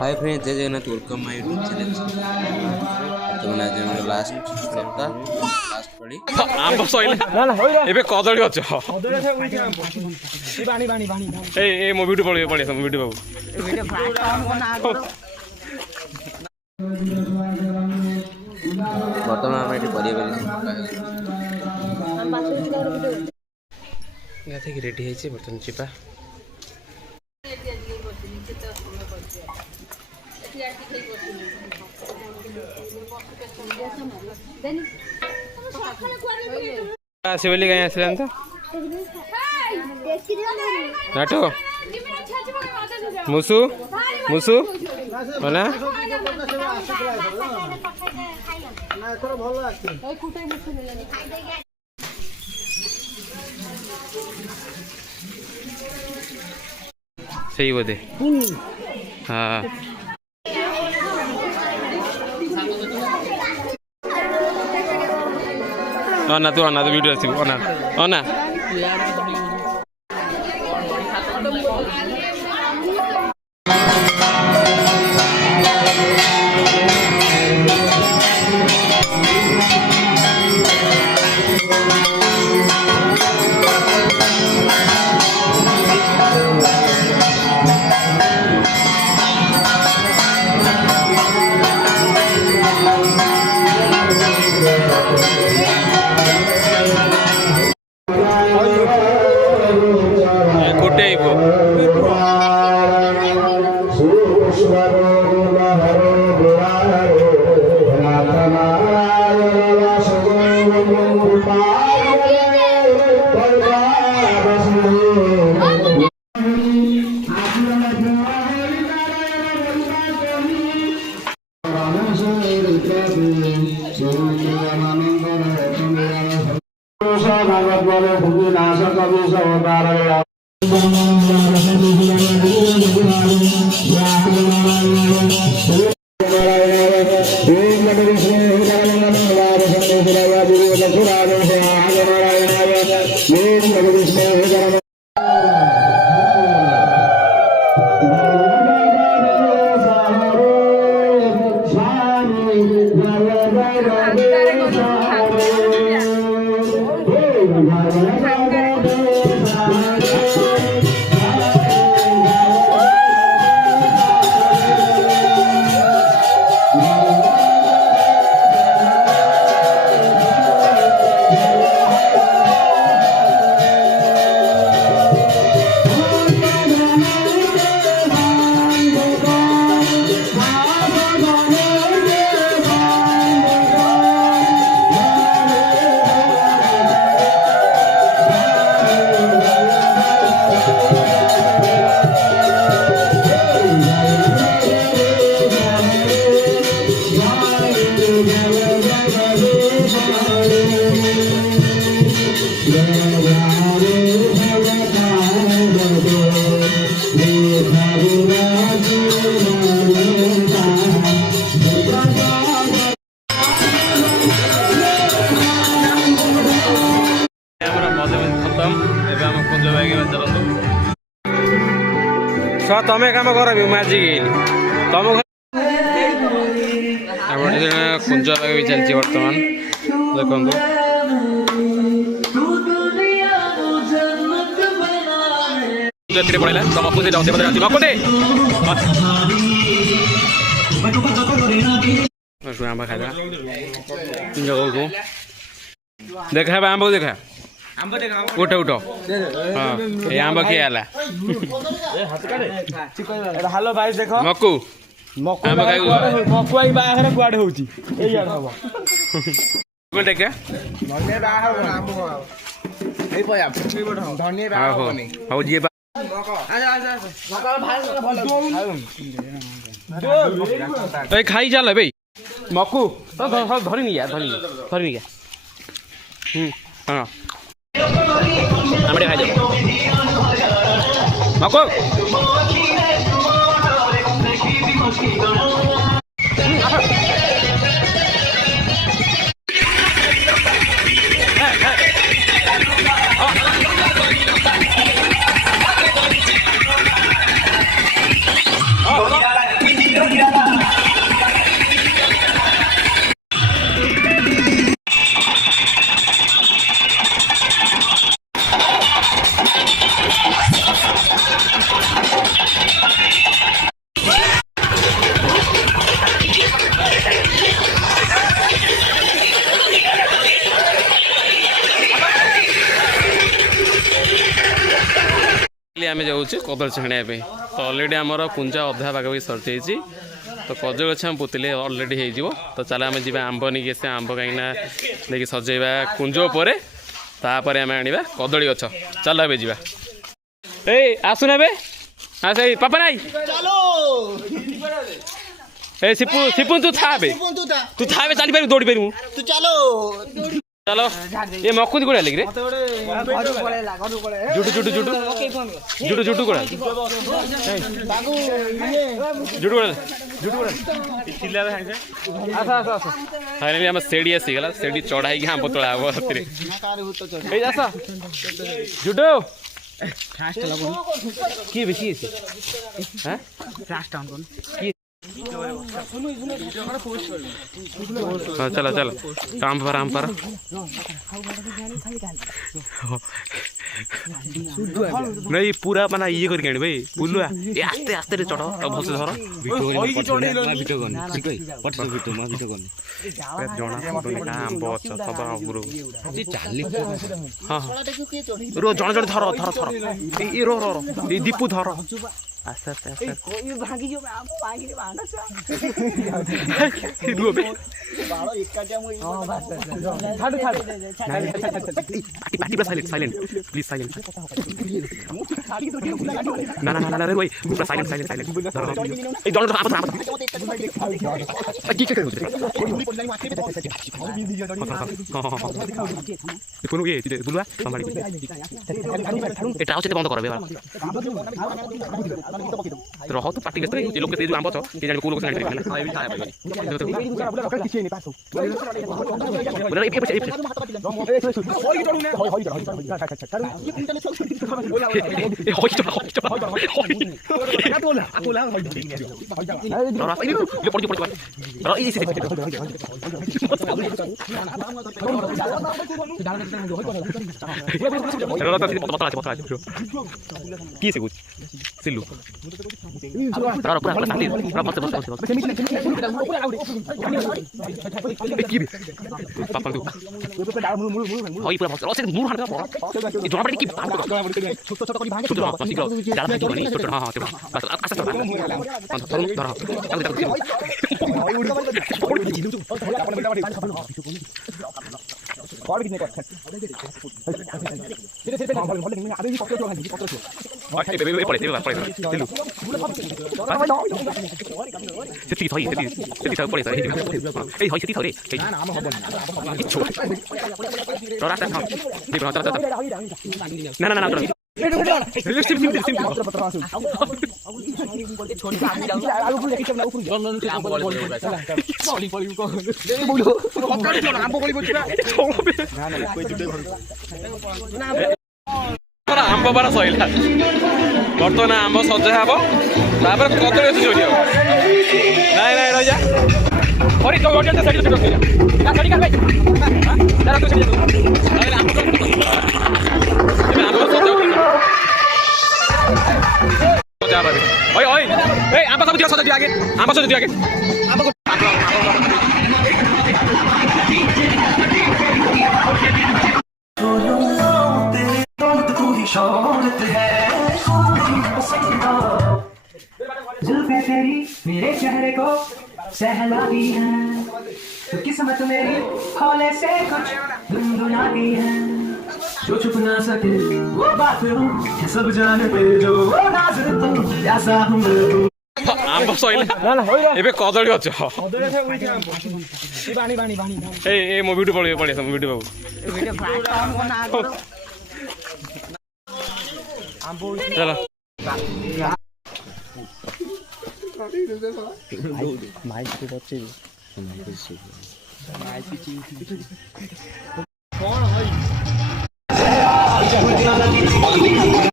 Hi friends, जय Jagannath. Welcome my YouTube channel. तो आज हमर लास्ट सप्ताह लास्ट पड़ी आंब सइले ना ना एबे कदळी अछ कदळी से उठी आंब बाणी बाणी बाणी ए मो वीडियो पळे सम वीडियो बाबू वीडियो फास्ट ऑन को ना करो। वर्तमान हम एटी परिया गाथे की रेडी है बर्तन चिपा शिवली कहीं आसलान तो नाटो मुसु मुसु मना सही बोले हाँ अना तू अना तो वीडियो आसी अना अना तमें कम कर मैजिक तुम कुंज भी चलती बर्तमान देखो पड़ा आंब खाई देखा आंब देखा उठ उठ हाँ ये आंब किए हेलो भाई देख मकू आंब खाई मकुआ बाहर कुआडे होची ए यार हबो कोटे के धनिया बाहर आंब हो ए पया धनिया बाहर होनी हो जे आजा आजा मका भाई भलो ए खाई चल बे मकू तो धरि नि यार धरि नि हां हमरे खाई जा मकू आम जाऊँ कदली छाणिया तो अलरेडी आमर कुंजा अधा पाखापाखि सरी तो कदली गछ आम पोतिले अलरेडी हो तो चल आम जी आंब नहीं आस आंब कहीं देखिए सजेवा कुंज उपर तापर आम आने कदली गछ चल ए जा ए आसुन ए आस पापा नाई ए सिपुन तू था चली पार दौड़ी पारू चलो ये मकुद कोड़ा लगे जुटू जुटू जुटू जुटू जुटू कोड़ा जुटू कोड़ा जुटू कोड़ा चिल्ला आसा आसा आसा फाइनली हम सेडी आसीगला सेडी चढ़ाई कि आंब तोड़ा हम हतरे ए आसा जुटू फास्ट लगो की बेसी है हैं फास्ट ऑन कोन की चलो चलो काम पर नहीं पूरा मना ये करके भाई बुलुआ ये आस्ते आस्ते चढ़ भल से धर जना आंब सब गुरु हाँ रो जड़े जड़े धर धर धर ये रो रो दीपू धर आस्ते आस्ते आस्ते साइलेंट प्लीज साइलेंट ना ना ना ना भाई साइलेंट साइलेंट साइलेंट ए दोनों आप की कर कोन ये बुलवा संभाली एटा होते बंद करबे रह तो पार्टी के ये लोग के जो आंब छ ये जान को लोग से नहीं की से कुछ सिल्लू आंब बारा सैला बर्तमान आंब सजा हे कदली चोरी हम नाई नाई रही जा आंब सब सजा दिया आगे आंब सजा दिया आगे जुल्फे तेरी मेरे चेहरे को सहलाती है तो किस्मत मेरी हौले से कुछ गुनगुनाती है जो छुप ना सके वो बात सब जाने पे जो नाज़ तुम ऐसा हूँ आंब सैला एबे कदली गछ ए मो वीडियो पड़े पड़े सब वीडियो बाबू चलो माइक पे बच्चे कौन है